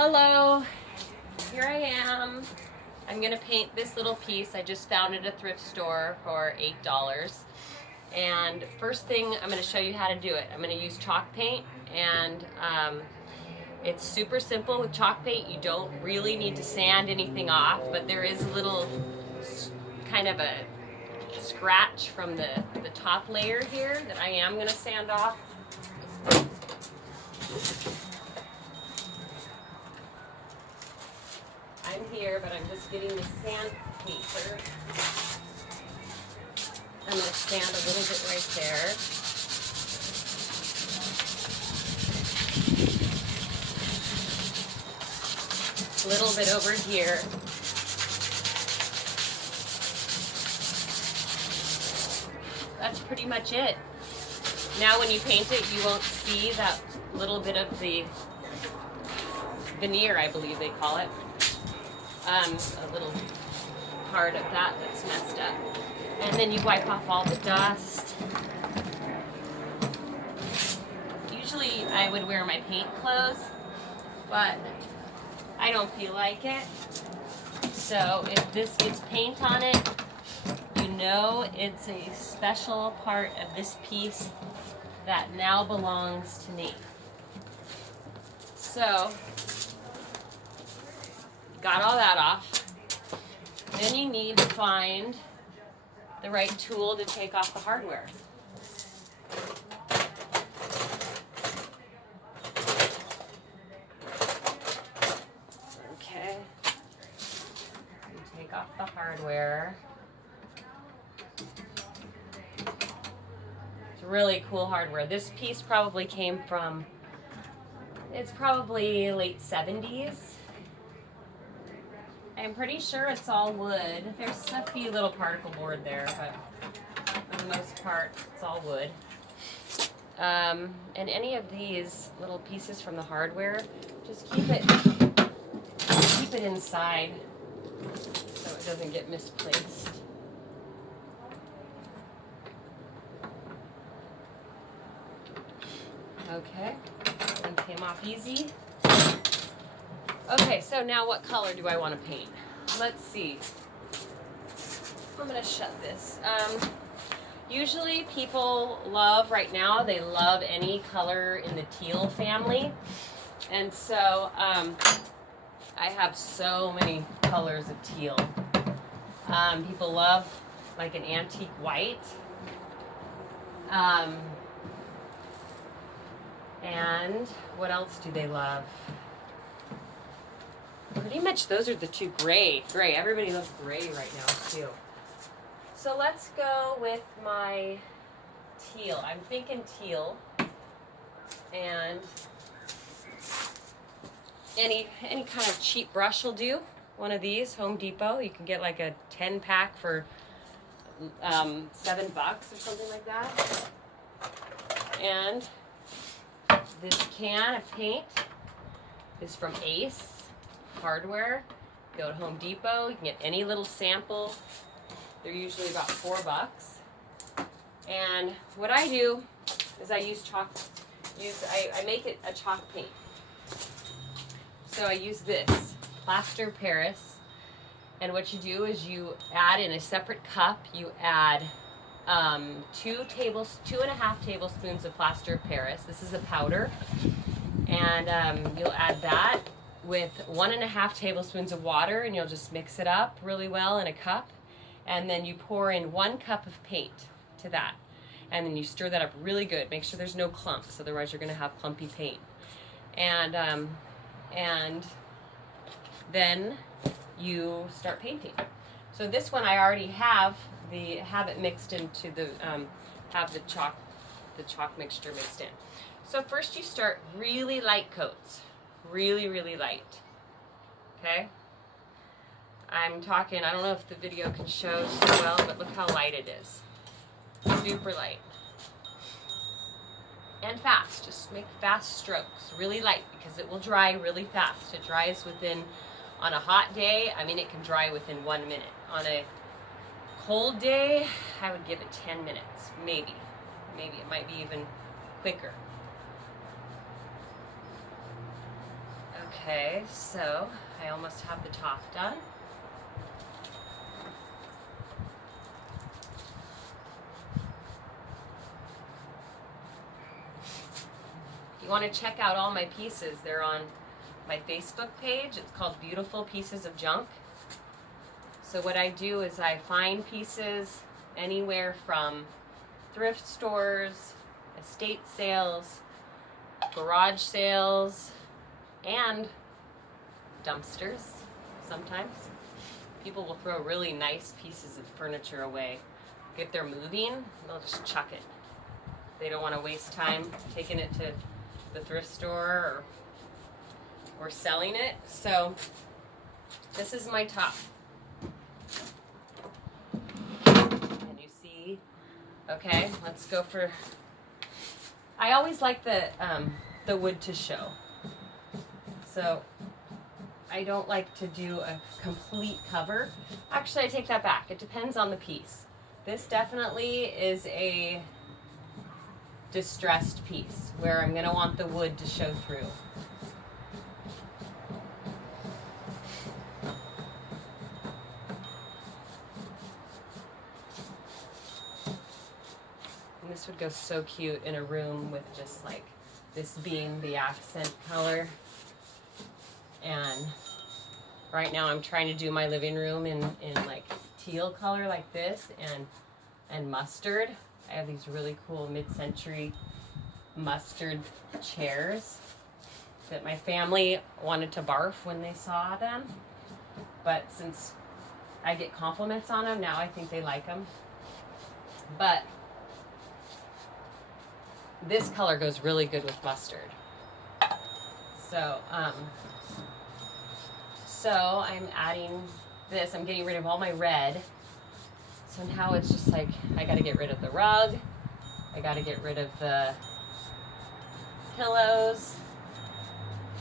Hello, here I am. I'm gonna paint this little piece. I just found it at a thrift store for $8. And first thing, I'm gonna show you how to do it. I'm gonna use chalk paint, and it's super simple with chalk paint. You don't really need to sand anything off, but there is a little kind of a scratch from the top layer here that I am gonna sand off. I'm here, but I'm just getting the sandpaper. I'm going to sand a little bit right there. A little bit over here. That's pretty much it. Now when you paint it, you won't see that little bit of the veneer, I believe they call it. A little part of that that's messed up. And then you wipe off all the dust. Usually I would wear my paint clothes, but I don't feel like it. So if this gets paint on it, you know it's a special part of this piece that now belongs to me. So, got all that off. Then you need to find the right tool to take off the hardware. Okay. You take off the hardware. It's really cool hardware. This piece probably came from, it's probably late 70s. I'm pretty sure it's all wood. There's a few little particle board there, but for the most part, it's all wood. And any of these little pieces from the hardware, just keep it inside so it doesn't get misplaced. Okay, and came off easy. Okay, so now what color do I want to paint? Let's see. I'm going to shut this. Usually people love, right now, they love any color in the teal family. And so I have so many colors of teal. People love like an antique white. And what else do they love? Pretty much those are the two. Gray. Everybody loves gray right now too. So let's go with my teal. I'm thinking teal. And any kind of cheap brush will do. One of these, Home Depot. You can get like a 10-pack for $7 or something like that. And this can of paint is from Ace Hardware. Go to Home Depot, you can get any little sample. They're usually about $4. And what I do is I use chalk. I make it a chalk paint. So I use this plaster Paris, and what you do is you add in a separate cup. You add 2.5 tablespoons of plaster Paris. This is a powder, and you'll add that with 1.5 tablespoons of water, and you'll just mix it up really well in a cup, and then you pour in 1 cup of paint to that, and then you stir that up really good. Make sure there's no clumps, otherwise you're going to have clumpy paint. And then you start painting. So this one I already have it mixed into the have the chalk mixture mixed in. So first you start really light coats. Really light. Okay? I'm talking, I don't know if the video can show so well, but look how light it is. Super light. And fast. Just make fast strokes. Really light, because it will dry really fast. It dries within, on a hot day, I mean it can dry within 1 minute. On a cold day, I would give it 10 minutes. Maybe. It might be even quicker. Okay, so I almost have the top done. If you want to check out all my pieces, they're on my Facebook page. It's called Beautiful Pieces of Junk. So what I do is I find pieces anywhere from thrift stores, estate sales, garage sales, and dumpsters sometimes. People will throw really nice pieces of furniture away. If they're moving, they'll just chuck it. They don't want to waste time taking it to the thrift store or selling it. So this is my top. And you see, okay, let's go for, I always like the wood to show. So I don't like to do a complete cover. Actually, I take that back. It depends on the piece. This definitely is a distressed piece where I'm going to want the wood to show through. And this would go so cute in a room with just like this being the accent color. And right now I'm trying to do my living room in like teal color like this and mustard. I have these really cool mid-century mustard chairs that my family wanted to barf when they saw them. But since I get compliments on them, now I think they like them. But this color goes really good with mustard. So, so I'm adding this. I'm getting rid of all my red. So now it's just like, I gotta get rid of the rug. I gotta get rid of the pillows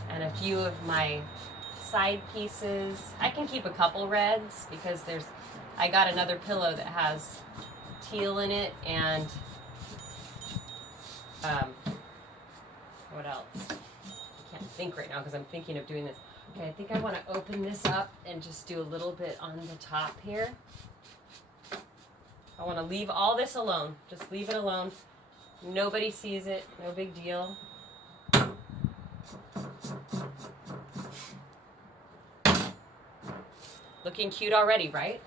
and a few of my side pieces. I can keep a couple reds because I got another pillow that has teal in it and what else? I can't think right now because I'm thinking of doing this. Okay, I think I want to open this up and just do a little bit on the top here. I want to leave all this alone. Just leave it alone. Nobody sees it. No big deal. Looking cute already, right?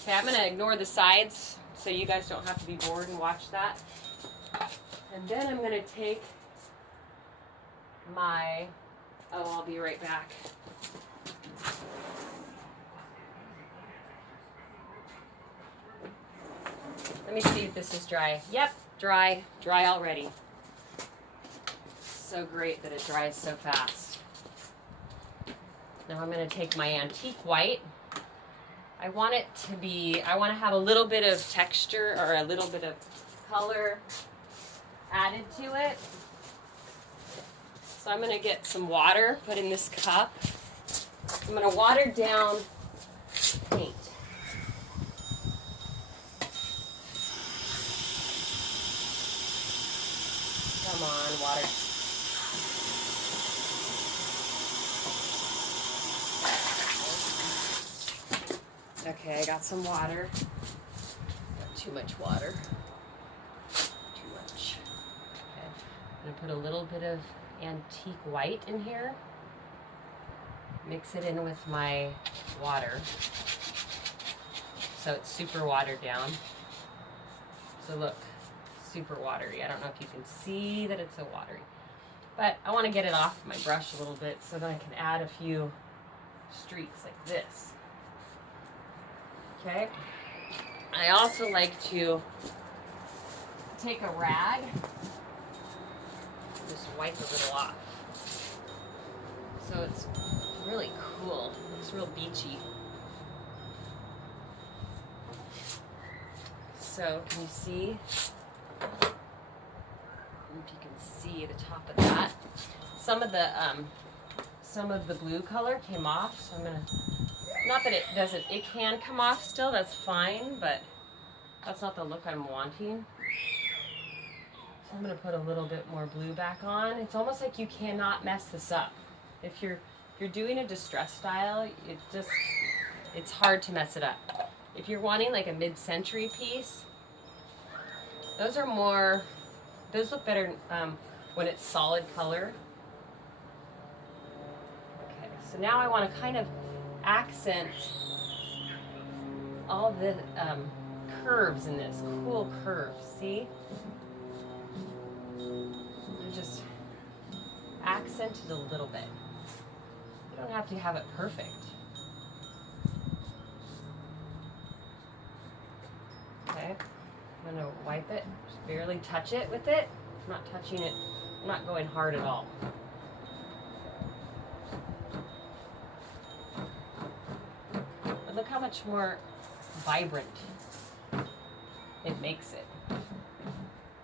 Okay, I'm going to ignore the sides so you guys don't have to be bored and watch that. And then I'm going to take my, I'll be right back. Let me see if this is dry. Yep, dry already. So great that it dries so fast. Now I'm going to take my antique white. I want to have a little bit of texture or a little bit of color added to it. So I'm going to get some water, put in this cup. I'm going to water down paint. Come on, water. Okay, I got some water. Got too much water. Too much. Okay. I'm going to put a little bit of antique white in here. Mix it in with my water. So it's super watered down. So look, super watery. I don't know if you can see that it's so watery. But I want to get it off my brush a little bit so that I can add a few streaks like this. Okay. I also like to take a rag, just wipe a little off. So it's really cool. It's real beachy. So can you see? I don't know if you can see the top of that. Some of the blue color came off, so I'm gonna, not that it doesn't, it can come off still, that's fine, but that's not the look I'm wanting. So I'm gonna put a little bit more blue back on. It's almost like you cannot mess this up. If you're doing a distress style, it's hard to mess it up. If you're wanting like a mid-century piece, those look better when it's solid color. Okay, so now I want to kind of accent all the curves in this, cool curves, see? Just accent it a little bit. You don't have to have it perfect. Okay, I'm gonna wipe it, just barely touch it with it. I'm not touching it, I'm not going hard at all. But look how much more vibrant it makes it.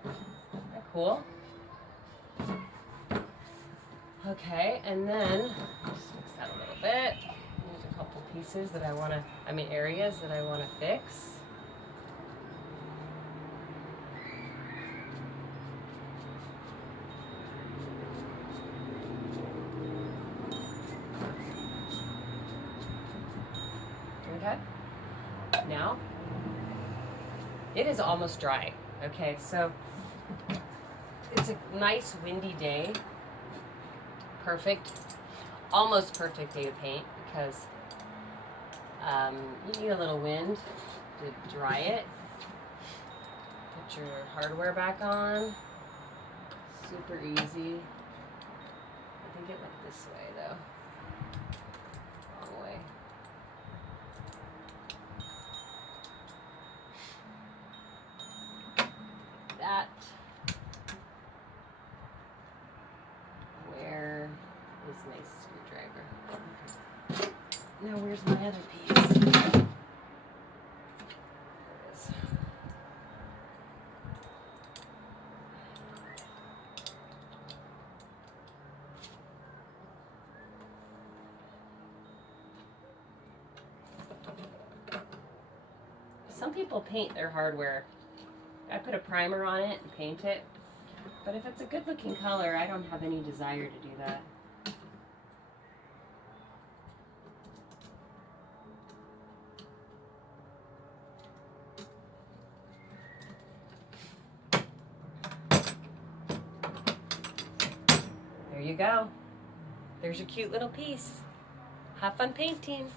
Isn't that cool? Okay, and then just mix that a little bit. There's a couple pieces that areas that I want to fix. Okay, now it is almost dry. Okay, so it's a nice windy day. Perfect, almost perfect day to paint because you need a little wind to dry it. Put your hardware back on. Super easy. I think it went this way though. Wrong way. That. Where is my screwdriver? Now where's my other piece? There it is. Some people paint their hardware. I put a primer on it and paint it. But if it's a good looking color, I don't have any desire to do that. There you go. There's your cute little piece. Have fun painting.